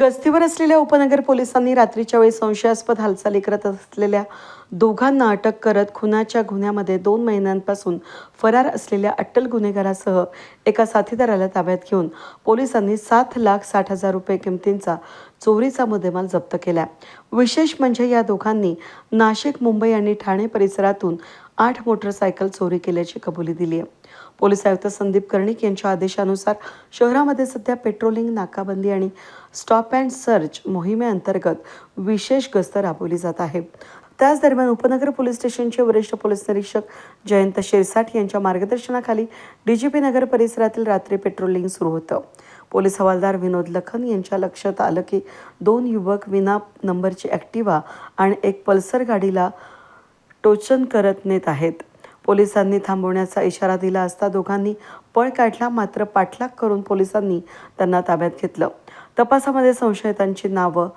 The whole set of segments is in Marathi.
गस्तीवर असलेल्या उपनगर पोलिसांनी रात्रीच्या वेळी संशयास्पद हालचाली करत असलेल्या दोघांना अटक करत खुनाच्या गुन्ह्यामध्ये दोन महिन्यांपासून फरार असलेल्या अट्टल गुन्हेगारासह एका साथीदाराला ताब्यात घेऊन पोलिसांनी सात लाख साठ हजार रुपये किमतींचा चोरीचा मुद्देमाल जप्त केला. विशेष म्हणजे या दोघांनी नाशिक मुंबई आणि ठाणे परिसरातून आठ मोटरसायकल चोरी केल्याची कबुली दिली आहे. पोलीस आयुक्त संदीप कर्णिक यांच्या आदेशानुसार शहरामध्ये सध्या पेट्रोलिंग नाकाबंदी आणि स्टॉप अँड सर्च मोहिमेअंतर्गत विशेष गस्त राबवली जात आहे. त्याच दरम्यान उपनगर पोलीस स्टेशनचे वरिष्ठ पोलीस निरीक्षक जयंत शिरसाट यांच्या मार्गदर्शनाखाली डीजीपी नगर परिसरातील रात्री पेट्रोलिंग सुरू होतं. पोलीस हवालदार विनोद लखन यांच्या लक्षात आलं की दोन युवक विना नंबरची ॲक्टिवा आणि एक पल्सर गाडीला टोचन करत नेत आहेत. पोलिसांनी थांबवण्याचा इशारा दिला असता दोघांनी पळ काढला मात्र पाठलाग करून पोलिसांनी त्यांना ताब्यात घेतलं. तपासामध्ये संशयितांची नावं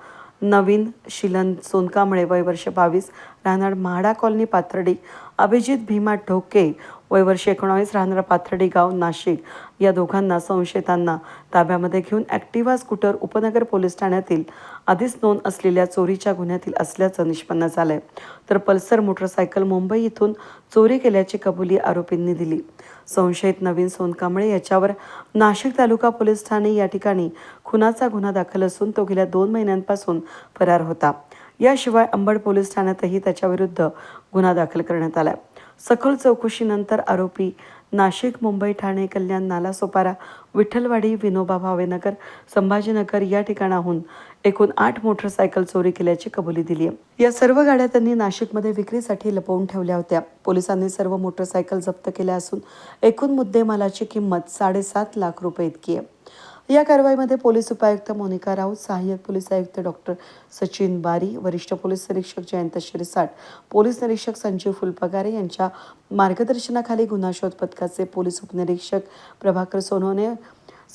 नवीन शिलन सोनकांबळे वय वर्ष बावीस राहणार म्हाडा कॉलनी पाथर्डी अभिजित भीमा ढोके वय वर्ष एकोणावीस राहणारा पाथर्डी गाव नाशिक या दोघांना संशयितांना ताब्यामध्ये घेऊन ॲक्टिवा स्कूटर उपनगर पोलीस ठाण्यातील आधीच नोंद असलेल्या चोरीच्या गुन्ह्यातील असल्याचं निष्पन्न झालंय. तर पल्सर मोटरसायकल मुंबई इथून चोरी केल्याची कबुली आरोपींनी दिली. संशयित नवीन सोनकांबळे याच्यावर नाशिक तालुका पोलीस ठाणे या ठिकाणी खुनाचा गुन्हा दाखल असून तो गेल्या दोन महिन्यांपासून फरार होता. याशिवाय अंबड पोलीस ठाण्यातही त्याच्याविरुद्ध गुन्हा दाखल करण्यात आलाय. सखोल चौकशीनंतर आरोपी नाशिक मुंबई ठाणे कल्याण नालासोपारा विठ्ठलवाडी विनोबा भावेनगर संभाजीनगर या ठिकाणाहून एकूण आठ मोटरसायकल चोरी केल्याची कबुली दिली आहे या सर्व गाड्या त्यांनी नाशिकमध्ये विक्रीसाठी लपवून ठेवल्या होत्या. पोलिसांनी सर्व मोटरसायकल जप्त केल्या असून एकूण मुद्देमालाची किंमत साडेसात लाख रुपये इतकी आहे. या कारवाईमध्ये पोलीस उपायुक्त मोनिका राऊत सहाय्यक पोलीस आयुक्त डॉक्टर सचिन बारी वरिष्ठ पोलीस निरीक्षक जयंत शिरसाट पोलीस निरीक्षक संजीव फुलपगारे यांच्या मार्गदर्शनाखाली गुन्हा शोध पथकाचे पोलीस उपनिरीक्षक प्रभाकर सोनवणे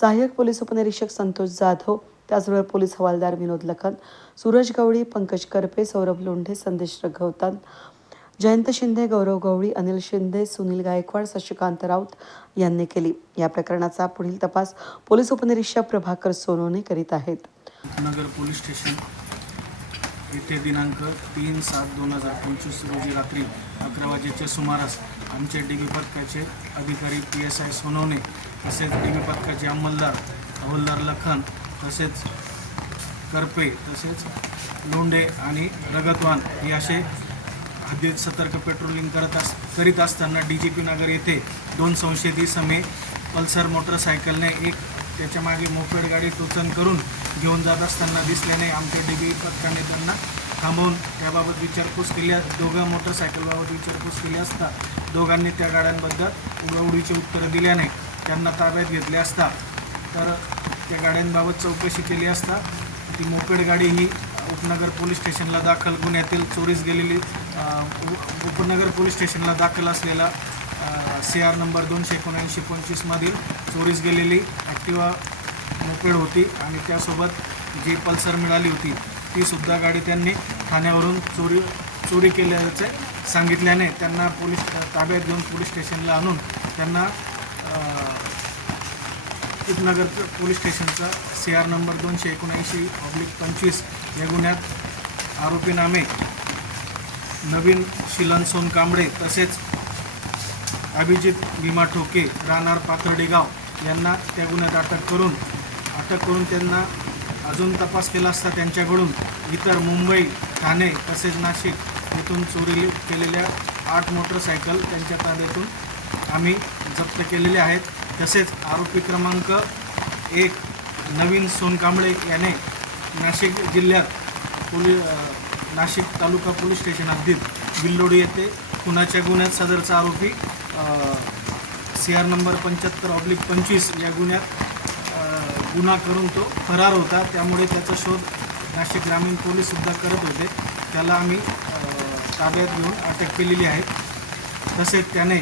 सहाय्यक पोलीस उपनिरीक्षक संतोष जाधव त्याचबरोबर पोलीस हवालदार विनोद लखन सूरज गवळी पंकज करपे सौरभ लोंढे संदेश रघवतान जयंत शिंदे गौरव गवळी अनिल शिंदे सुनील गायकवाड शशिकांत राऊत यांनी केली. या प्रकरणाचा पुढील तपास पोलीस उपनिरीक्षक प्रभाकर सोनवणे करीत आहेत. नगर पोलीस स्टेशन येथे दिनांक तीन सात दोन हजार पंचवीस रोजी रात्री अकरा वाजेच्या सुमारास आमचे डी बी पथकाचे अधिकारी पी एस आय सोनवणे तसेच डी बी पथकाचे अंमलदार हवलदार लखन तसेच करपे तसेच लोंडे आणि रगतवान हे असे हद्दीत सतर्क पेट्रोलिंग करत अस करीत असताना डी जी पी नगर येथे दोन संशयित समे पल्सर मोटरसायकलने एक त्याच्यामागे मोपेड गाडी टोचन करून घेऊन जात असताना दिसल्याने आमच्या डी बी पथकाने त्यांना थांबवून त्याबाबत विचारपूस केली. दोघं मोटरसायकलबाबत विचारपूस केली असता दोघांनी त्या गाड्यांबद्दल उडवडीचे उत्तरं दिल्याने त्यांना ताब्यात घेतले असता तर त्या गाड्यांबाबत चौकशी केली असता ती मोपेड गाडी ही उपनगर पोलीस स्टेशनला दाखल. गुन्ह्यातील चोरीस गेलेली उपनगर पोलीस स्टेशनला दाखल असलेला सी आर नंबर दोनशे एकोणऐंशी पंचवीसमधील चोरीस गेलेली ॲक्टिवा मोपेड होती आणि त्यासोबत जी पल्सर मिळाली होती तीसुद्धा गाडी त्यांनी ठाण्यावरून चोरी चोरी केल्याचे सांगितल्याने त्यांना पोलीस ताब्यात घेऊन पोलीस स्टेशनला आणून त्यांना उपनगर पोलीस स्टेशनचा सी आर नंबर दोनशे एकोणऐंशी ऑब्लिक पंचवीस या गुन्ह्यात आरोपीनामे नवीन शिलन सोनकांबळे तसेच अभिजित भीमा ठोके राहणार पाथर्डी गाव यांना त्या गुन्ह्यात अटक करून अटक करून त्यांना अजून तपास केला असता त्यांच्याकडून इतर मुंबई ठाणे तसेच नाशिक येथून चोरी केलेल्या आठ मोटरसायकल त्यांच्या ताब्यातून आम्ही जप्त केलेले आहेत. तसेच आरोपी क्रमांक एक नवीन सोनकांबळे याने नाशिक जिल्ह्यात पोली नाशिक तालुका पोलीस स्टेशन हद्दीत बिल्लोडी येथे खुनाच्या गुन्ह्यात सदरचा आरोपी सी आर नंबर पंच्याहत्तर ऑब्लिक पंचवीस या गुन्ह्यात गुन्हा करून तो फरार होता. त्यामुळे त्याचा शोध नाशिक ग्रामीण पोलीससुद्धा करत होते. त्याला आम्ही ताब्यात घेऊन अटक केलेली आहे. तसेच त्याने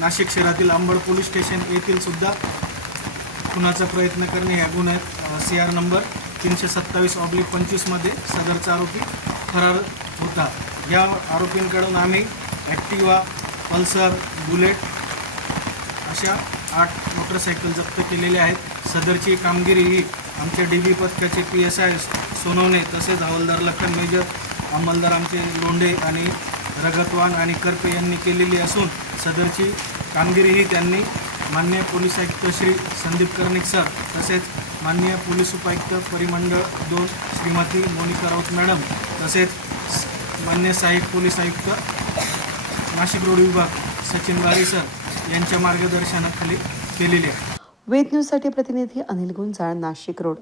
नाशिक शहरातील अंबड पोलीस स्टेशन येथील सुद्धा खुनाचा प्रयत्न करणे ह्या गुन्ह्यात सी आर नंबर तीनशे सत्तावीस ऑब्लिक पंचवीसमध्ये सदरचा आरोपी फरार होता या आरोपींकडून आम्ही ॲक्टिवा पल्सर बुलेट अशा आठ मोटरसायकल जप्त केलेल्या आहेत. सदरची कामगिरी ही आमच्या डी बी पथकाचे पी एस आय सोनवणे तसेच हवालदार लखन मेजर अंमलदार आमचे लोंढे आणि रगतवान आणि करपे यांनी केलेली असून सदरची कामगिरी ही त्यांनी मान्य पोलीस आयुक्त श्री संदीप कर्णिक सर तसेच माननीय पोलीस उपायुक्त परिमंडळ दोन श्रीमती मोनिका राऊत मॅडम तसेच स- मान्य सहाय्यक पोलीस आयुक्त नाशिक रोड विभाग सचिन वारी सर यांच्या मार्गदर्शनाखाली केलेली आहे. वेद न्यूजसाठी प्रतिनिधी अनिल गुंजाळ नाशिक रोड.